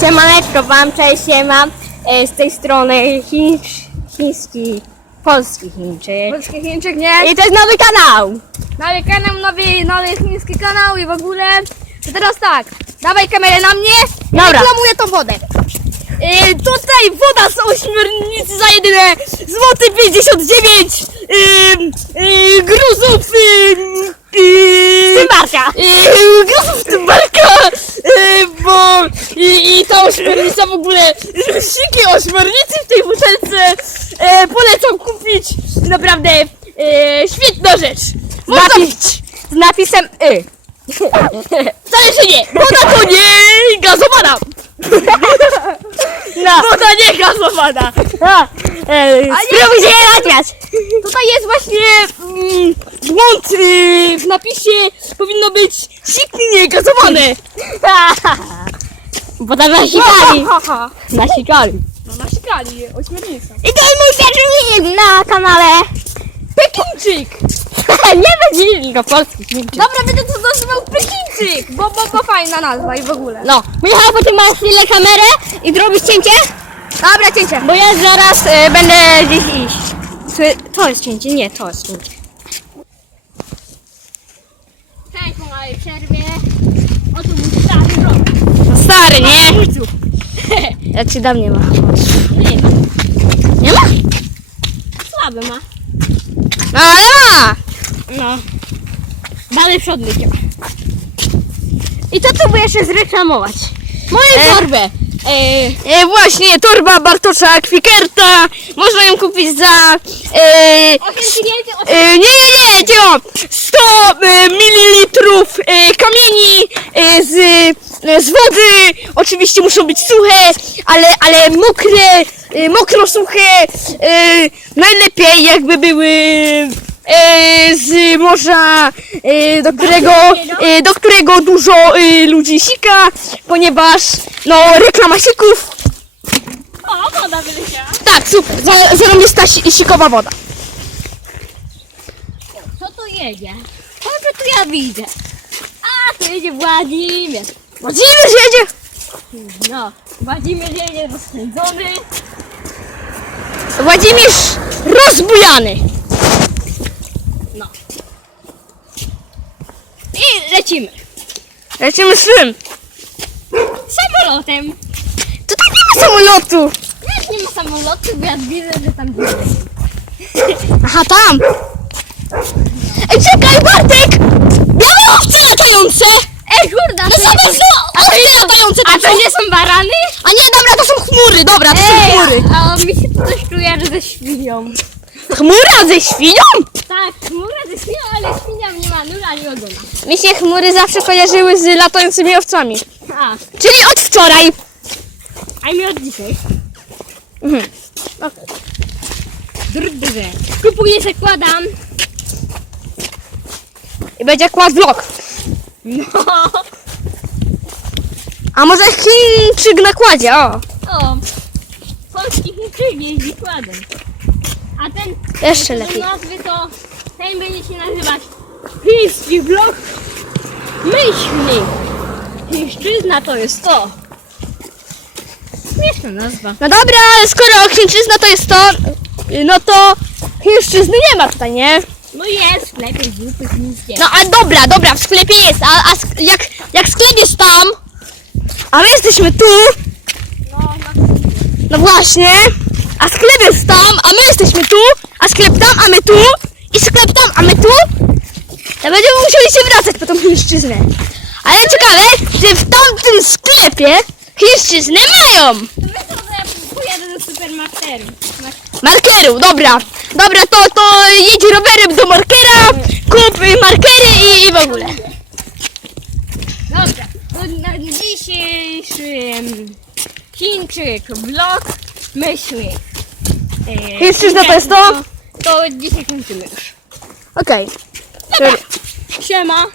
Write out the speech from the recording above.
Siemaneczko wam, cześć, siema. E, Z tej strony chiński, polski Chińczyk. Polski Chińczyk, nie? I to jest nowy kanał. Nowy kanał, nowy, nowy chiński kanał i w ogóle. To teraz tak, dawaj kamerę na mnie. Dobra. Reklamuję tą wodę. Yy, tutaj woda z ośmiornicy za jedyne złoty 59 yy, yy, gruzów yy, yy, yy, gruzów yy, i, i ta ośmiornica w ogóle szyki ośmiornicy w tej butelce yy, polecam kupić naprawdę yy, świetna rzecz. Można Napis, z napisem y. Wcale się nie! Woda to nie gazowana! No. Woda nie gazowana! no. E, spróbuj się. Tutaj jest właśnie mm, błąd y, w napisie powinno być siknie gazowane! Bo tam nasikali. Ha, ha. Nasikali. No nasikali, ośmiornica. I to jest mój pierwszy film na kanale. Pekinczyk! Nie będzie tylko polski Chińczyk. Dobra, będę to nazywał Pekinczyk! Bo, bo, bo fajna nazwa i w ogóle. No, Michał, potem masz chwilę kamerę i zrobisz cięcie? Dobra, cięcie. Bo ja zaraz e, będę gdzieś iść. To jest cięcie, nie, to jest cięcie. Cześć, po małej przerwie. Ja ci dam nie ma. Nie, Nie ma? słaby ma. No, ale ma! No. Dalej myciem. I to próbuję się zreklamować. Moją E. torbę. E, E, właśnie, torba Bartosza Kwikerta. Można ją kupić za... E, e, nie, nie, nie, dzieło 100 e, mililitrów e, kamieni e, z, z wody. Oczywiście muszą być suche, ale, ale mokre, e, mokro suche. E, najlepiej jakby były e, z morza, e, do którego, e, do którego dużo e, ludzi sika, ponieważ no reklama sików. o, woda wyleciała. Tak, super, si- sikowa woda. Co tu jedzie? Co tu ja widzę? A, tu jedzie Władimir. Władimir jedzie. No, Władimir jedzie rozpędzony. Władimir rozbujany. I lecimy. Lecimy z czym? Samolotem. Tutaj nie ma samolotu. Jak nie ma samolotu, bo ja widzę, że tam. Aha, tam. Ej, czekaj, Bartek! Białe owce latające! No to! Owce latające A tam to są. nie są barany? A nie, dobra, to są chmury, dobra, to są chmury. a, a mi się coś kojarzy ze świnią. Chmura ze świnią? Tak, chmura ze świnią, ale świnia nie ma nóg ani ogona. Mi się chmury zawsze kojarzyły z latającymi owcami. A, Czyli od wczoraj. a mi od dzisiaj. Mhm. Drudrze. Kupuję, zakładam. I będzie kład vlog. No. A może Chińczyk na kładzie, o. O, polski Chińczyk jeździ kładem. A ten, Jeszcze ten lepiej. nazwy to, ten będzie się nazywać chiński vlog myślnik. Chińszczyzna to jest to. Śmieszna nazwa. No dobra, ale skoro chińczyzna to jest to, no to chińszczyzny nie ma tutaj, nie? No jest, lepiej zupy chińskie. No a dobra, dobra, w sklepie jest, a, a sk- jak, jak sklep a my jesteśmy tu, No, no. właśnie, a sklep jest tam, a my jesteśmy tu, a sklep tam, a my tu, i sklep tam, a my tu, to będziemy musieli się wracać po tą chińszczyznę. Ale ciekawe, że w tamtym sklepie chińszczyznę mają. To ja pojadę do supermarketu. Markeru, dobra. Dobra, to, to jedź rowerem do markera, kup markery i, i w ogóle. Dobra, to na dzisiejszym Chińczyk vlog myśli. E, Chińszczyzna to jest to? To dzisiaj kończymy już. Okej. Siema.